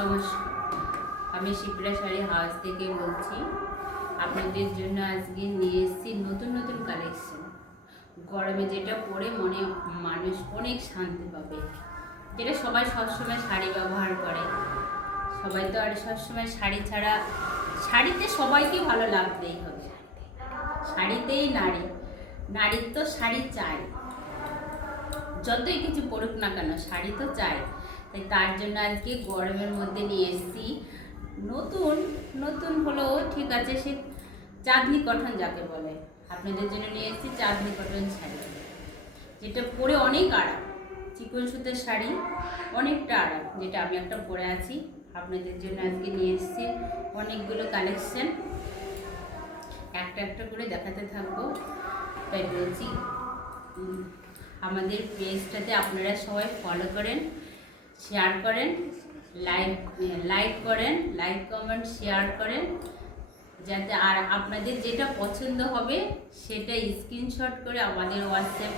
নমস্কার। আমি শিপ্রা শাড়ি হাউস থেকে বলছি, আপনাদের জন্য আজকে নিয়ে এসেছি নতুন নতুন কালেকশন গরমে যেটা পরে মনে মানুষ অনেক শান্তি পাবে। যেটা সবাই সবসময় শাড়ি ব্যবহার করে। সবাই তো আর সবসময় শাড়ি ছাড়া, শাড়িতে সবাইকে ভালো লাগতেই হবে। শাড়িতেই নারী, নারীর তো শাড়ি চাই। যতই কিছু পড়ুক না কেন, শাড়ি তো চাই। তাই তার জন্য আজকে গরমের মধ্যে নিয়ে এসেছি। নতুন নতুন হলেও ঠিক আছে, সে চাঁদনি কটন যাকে বলে। আপনাদের জন্য নিয়ে এসেছি চাঁদনি কটন শাড়ি। যেটা পরে অনেক আরাম, চিকন সুতের শাড়ি, অনেকটা আরাম, যেটা আমি একটা পরে আছি। আপনাদের জন্য আজকে নিয়ে এসেছি অনেকগুলো কালেকশন। একটা একটা করে দেখাতে থাকব। তাই বলছি আমাদের পেজটাতে আপনারা সবাই ফলো করেন। শেয়ার করেন, লাইক লাইক করেন, লাইক, কমেন্ট, শেয়ার করেন, যাতে আর আপনাদের যেটা পছন্দ হবে সেটা স্ক্রিনশট করে আমাদের হোয়াটসঅ্যাপ,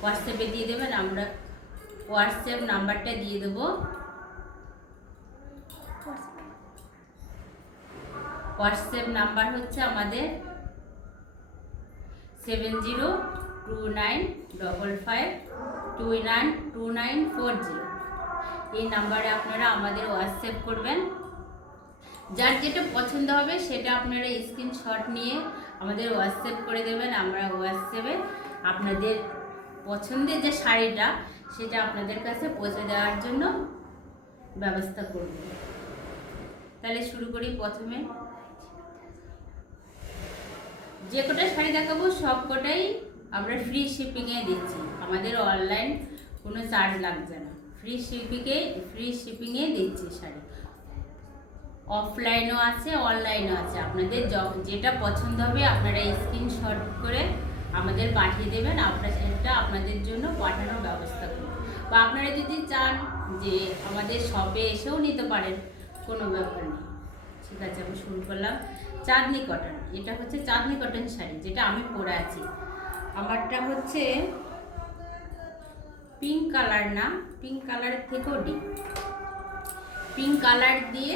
হোয়াটসঅ্যাপে দিয়ে দেবেন, আমরা হোয়াটসঅ্যাপ নাম্বারটা দিয়ে দেবো। হোয়াটসঅ্যাপ নাম্বার হচ্ছে আমাদের seven zero two nine double five two nine two nine four zero. এই নাম্বারে আপনারা আমাদের হোয়াটসঅ্যাপ করবেন। যার যেটা পছন্দ হবে সেটা আপনারা স্ক্রিনশট নিয়ে আমাদের হোয়াটসঅ্যাপ করে দেবেন। আমরা হোয়াটসঅ্যাপে আপনাদের পছন্দের যে শাড়িটা সেটা আপনাদের কাছে পৌঁছে দেওয়ার জন্য ব্যবস্থা করব। তাহলে শুরু করি প্রথমে। যে কটা শাড়ি দেখাবো সব কটাই আমরা ফ্রি শিপিংয়ে দিচ্ছি। আমাদের অনলাইন কোনো চার্জ লাগছে না। ফ্রি শিপিংয়ে ফ্রি শিপিংয়ে দিচ্ছি শাড়ি। অফলাইনও আছে অনলাইনও আছে। আপনাদের যেটা পছন্দ হবে আপনারা স্ক্রিনশট করে আমাদের পাঠিয়ে দেবেন। আমরা সেটা আপনাদের জন্য পাঠানোর ব্যবস্থা করব। বা আপনারা যদি চান যে আমাদের শপে এসেও নিতে পারেন, কোনো ব্যাপার নেই। ঠিক আছে, আমি শুরু করলাম। চাঁদনি কটন এটা হচ্ছে চাঁদনি কটন শাড়ি, যেটা আমি পরে আছি। আমারটা হচ্ছে পিঙ্ক কালার না পিঙ্ক কালারের থেকেও ডিপ পিঙ্ক কালার দিয়ে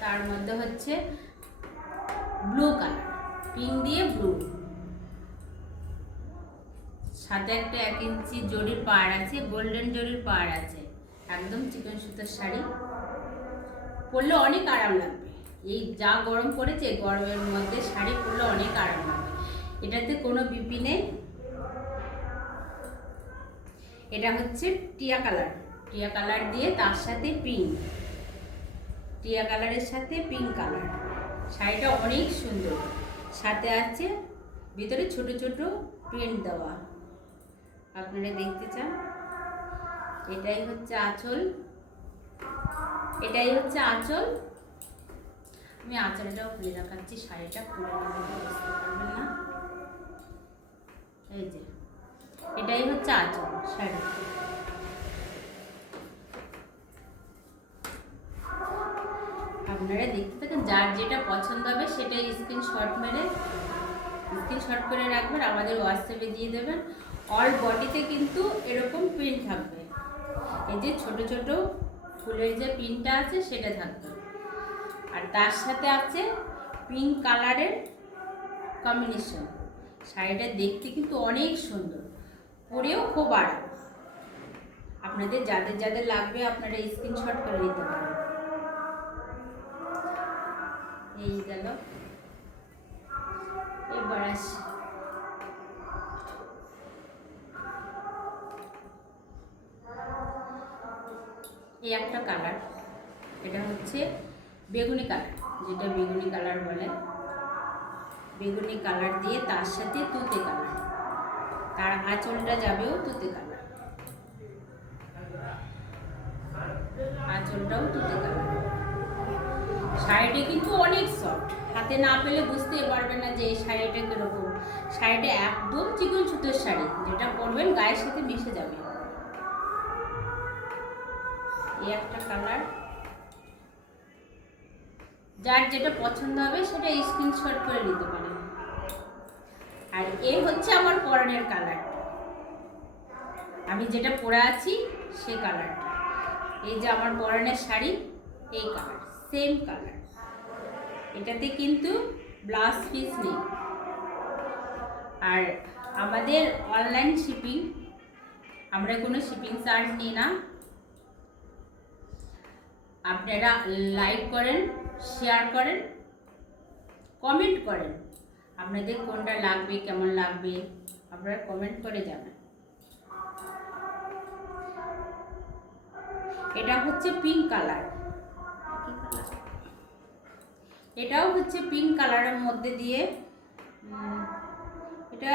তার মধ্যে হচ্ছে ব্লু কালার পিঙ্ক দিয়ে ব্লু সাথে একটা এক ইঞ্চি জরির পাড় আছে গোল্ডেন জরির পাড় আছে। একদম চিকন সুতোর শাড়ি। পরলে অনেক আরাম লাগবে। এই যা গরম পড়েছে গরমের মধ্যে শাড়ি পরলে অনেক আরাম লাগবে। এটাতে কোনো বিপি নেই। এটা হচ্ছে টিয়া কালার টিয়া কালার দিয়ে তার সাথে পিঙ্ক টিয়া কালারের সাথে পিঙ্ক কালার শাড়িটা অনেক সুন্দর। সাথে আছে ভিতরে ছোট ছোট প্রিন্ট দেওয়া। আপনারা দেখতে চান? এটাই হচ্ছে আঁচল। এটাই হচ্ছে আঁচল। আমি আঁচলটাও খুলে দেখাচ্ছি, শাড়িটা খুলে বুঝতে পারবেন না? এই যে, এটাই হচ্ছে আঁচল, শাড়ি। আপনারা দেখতে থাকেন, যার যেটা পছন্দ হবে সেটা স্ক্রিনশট মেরে স্ক্রিনশট করে রাখবেন, আমাদের হোয়াটসঅ্যাপে দিয়ে দেবেন। অল বডিতে কিন্তু এরকম প্রিন্ট থাকবে। এই যে ছোট ছোট ফুলের যে প্রিন্টটা আছে সেটা থাকবে। আর তার সাথে আছে পিঙ্ক কালারের কম্বিনেশন শাড়িটা দেখতে কিন্তু অনেক সুন্দর, পরেও খুব আরাম। আপনাদের যাদের যাদের লাগবে আপনারা স্ক্রিনশট করে নিতে পারেন। এই গেল। এবার আসি। এই একটা কালার এটা হচ্ছে বেগুনি কালার যেটা বেগুনি কালার বলে। বেগুনি কালার দিয়ে তার সাথে তুতে কালার তার আঁচলটা যাবেও তুতে কালার আঁচলটাও তুতে শাড়িটা কিন্তু অনেক সফট হাতে না পেলে বুঝতেই পারবেন না যে এই শাড়িটা কীরকম। শাড়িটা একদম চিকন সুতোর শাড়ি, যেটা পরবেন গায়ের সাথে মিশে যাবে। এই একটা কালার যার যেটা পছন্দ হবে সেটা স্ক্রিনশট করে নিতে পারেন। আর এই হচ্ছে আমার পরনের কালারটা আমি যেটা পরে আছি, সে কালারটা এই যে আমার পরনের শাড়ি, এই কালার সেম কালার এটাতে কিন্তু ব্লাউজ পিস নেই। আর আমাদের অনলাইন শিপিং আমরা কোনো শিপিং চার্জ নিই না। আপনারা লাইক করেন শেয়ার করেন কমেন্ট করেন। আপনাদের কোনটা লাগবে, কেমন লাগবে, আপনারা কমেন্ট করে যাবেন এটা হচ্ছে পিঙ্ক কালার এটাও হচ্ছে পিঙ্ক কালারের মধ্যে দিয়ে এটা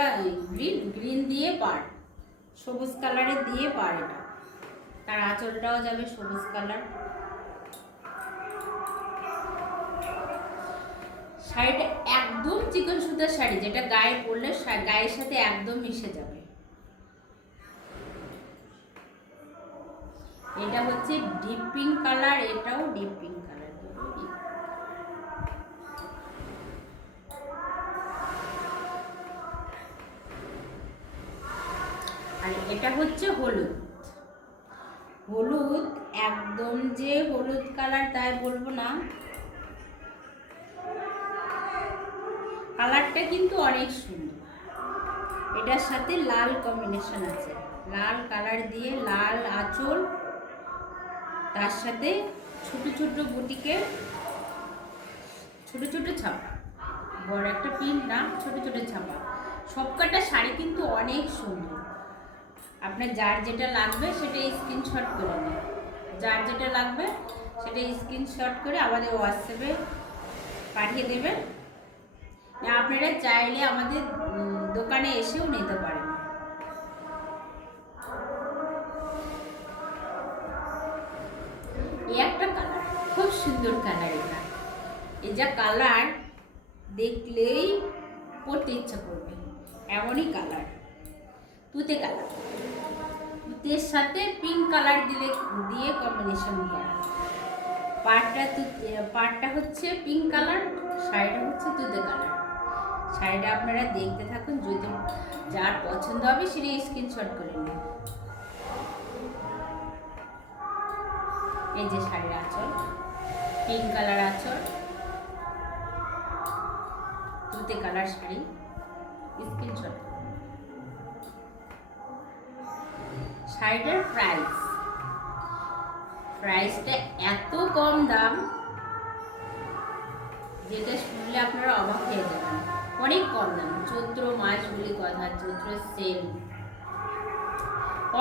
গ্রিন গ্রিন দিয়ে পার, সবুজ কালারের দিয়ে পার এটা। তার আঁচলটাও যাবে সবুজ কালার শাড়িটা একদম চিকন সুতার শাড়ি, যেটা গায়ে পরলে গায়ের সাথে একদম মিশে যাবে। এটা হচ্ছে ডিপ পিঙ্ক কালার এটাও ডিপ পিঙ্ক কালার আর এটা হচ্ছে হলুদ। হলুদ একদম যে হলুদ কালার, তাই বলব না। কালারটা কিন্তু অনেক সুন্দর। এটার সাথে লাল কম্বিনেশন আছে। লাল কালার দিয়ে লাল আঁচল, তার সাথে ছোট ছোট বুটিকে ছোট ছোট ছাপা। বড় একটা পিন না, ছোট ছোট ছাপা। সবকটা শাড়ি কিন্তু অনেক সুন্দর। আপনার যার যেটা লাগবে সেটা স্ক্রিনশট করে নিন। যার যেটা লাগবে সেটা স্ক্রিনশট করে আমাদের হোয়াটসঅ্যাপে পাঠিয়ে দেবেন। আপনারা চাইলে আমাদের দোকানে এসেও নিতে পারেন। এই একটা কালার খুব সুন্দর কালার এটা। এই যা কালার দেখলেই পড়তে ইচ্ছা করবে। এমনই কালার তুতে কালার তুতের সাথে পিঙ্ক কালার দিলে, দিয়ে কম্বিনেশন করা। পাটটা পাটটা হচ্ছে পিঙ্ক কালার শাড়িটা হচ্ছে তুতে কালার শাড়িটা আপনারা দেখতে থাকুন, যদি যার পছন্দ হবে সেটা স্ক্রিনশট করে নিন। এই যে শাড়ির আঁচল পিঙ্ক কালার আঁচল, তুতে কালার শাড়ি স্ক্রিনশট শাড়িটার প্রাইস প্রাইসটা এত কম দাম, যেটা শুনলে আপনারা অবাক হয়ে যাবেন। অনেক কম দাম। চৈত্র মাস বলে কথা, চৈত্র সেল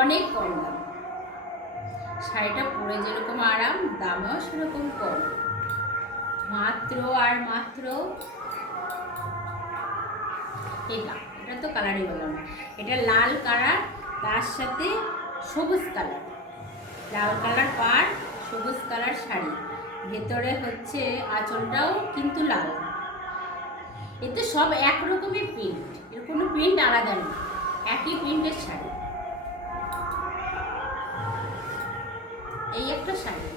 অনেক কম দাম। শাড়িটা পরে যেরকম আরাম, দামেও সেরকম কম। মাত্র আর মাত্র এটা। এটা তো কালারই বললাম এটা লাল কালার, তার সাথে সবুজ কালার। লাল কালার পার সবুজ কালার শাড়ি। ভেতরে হচ্ছে আঁচলটাও কিন্তু লাল। এতে সব একরকমই প্রিন্ট এর কোনো প্রিন্ট আলাদা নেই। একই প্রিন্টের শাড়ি। এই একটা শাড়ি।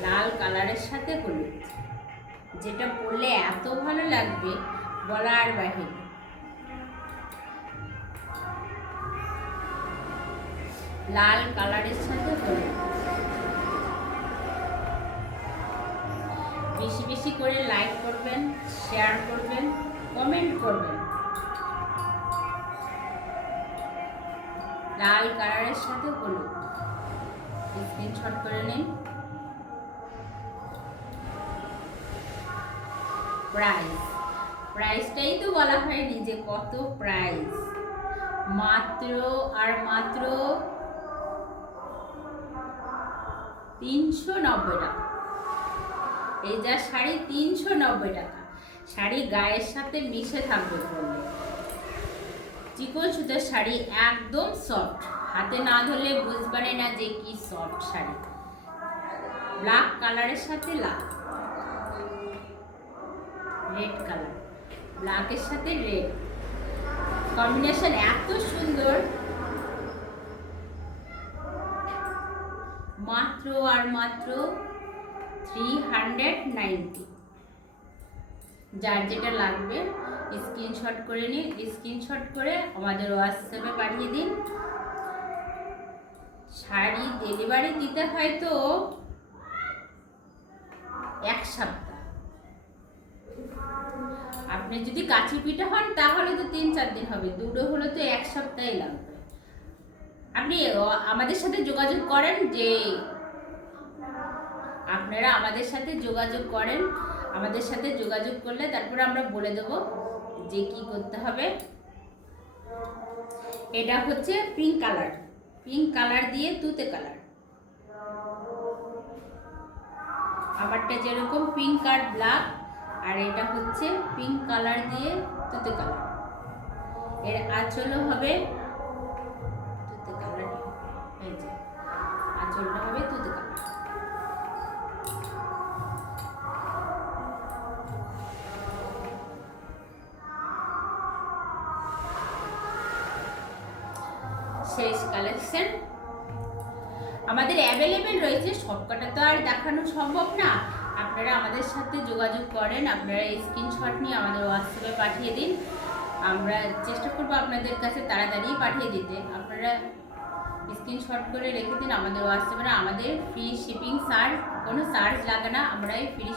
লাল কালারের সাথে হলুদ। যেটা পরলে এত ভালো লাগবে, বলার বাহিরে। লাল কালারের সাথে হলুদ বেশি বেশি করে লাইক করবেন শেয়ার করবেন কমেন্ট করবেন। লাল কালারের সাথে হলুদ। স্ক্রিনশট করে নিন। প্রাইস প্রাইসটাই তো বলা হয়নি যে কত প্রাইস মাত্র আর মাত্র তিনশো নব্বই টাকা। এই যা শাড়ি তিনশো নব্বই টাকা। শাড়ি গায়ের সাথে মিশে থাকবে পরলে। চিকন সুতার শাড়ি একদম সফট হাতে না ধরলে বুঝবানে না যে কি সফট শাড়ি। ব্ল্যাক কালারের সাথে লাল। রেড কালার ব্ল্যাকের সাথে রেড কম্বিনেশন এত সুন্দর। মাত্র আর মাত্র থ্রি হান্ড্রেড নাইনটি যার যেটা লাগবে স্ক্রিনশট করে নিন স্ক্রিনশট করে আমাদের হোয়াটসঅ্যাপে পাঠিয়ে দিন। শাড়ি ডেলিভারি দিতে হয়তো এক সপ্তাহ। আপনি যদি কাছি পিঠা হন, তাহলে তো তিন চার দিন হবে। দুটো হলে তো এক সপ্তাহে লাগবে। আপনি আমাদের সাথে যোগাযোগ করেন যে আপনারা আমাদের সাথে যোগাযোগ করেন। আমাদের সাথে যোগাযোগ করলে তারপরে আমরা বলে দেব যে কি করতে হবে। এটা হচ্ছে পিঙ্ক কালার পিঙ্ক কালার দিয়ে তুতে কালার আমারটা যেরকম পিঙ্ক আর ব্ল্যাক আর এটা হচ্ছে পিঙ্ক কালার দিয়ে তুতে কালারের আঁচলও হবে এই যে শেষ কালেকশন। আমাদের অ্যাভেলেবেল রয়েছে সবকটা তো আর দেখানো সম্ভব না। আপনারা আমাদের সাথে যোগাযোগ করেন, আপনারা স্ক্রিনশট নিয়ে আমাদের হোয়াটসঅ্যাপে পাঠিয়ে দিন। আমরা চেষ্টা করব আপনাদের কাছে তাড়াতাড়ি পাঠিয়ে দিতে। আপনারা স্ক্রিনশট করে রেখে দিন আমাদের হোয়াটসঅ্যাপে আমাদের ফ্রি শিপিং চার্জ কোনো চার্জ লাগে না, আমরাই ফ্রি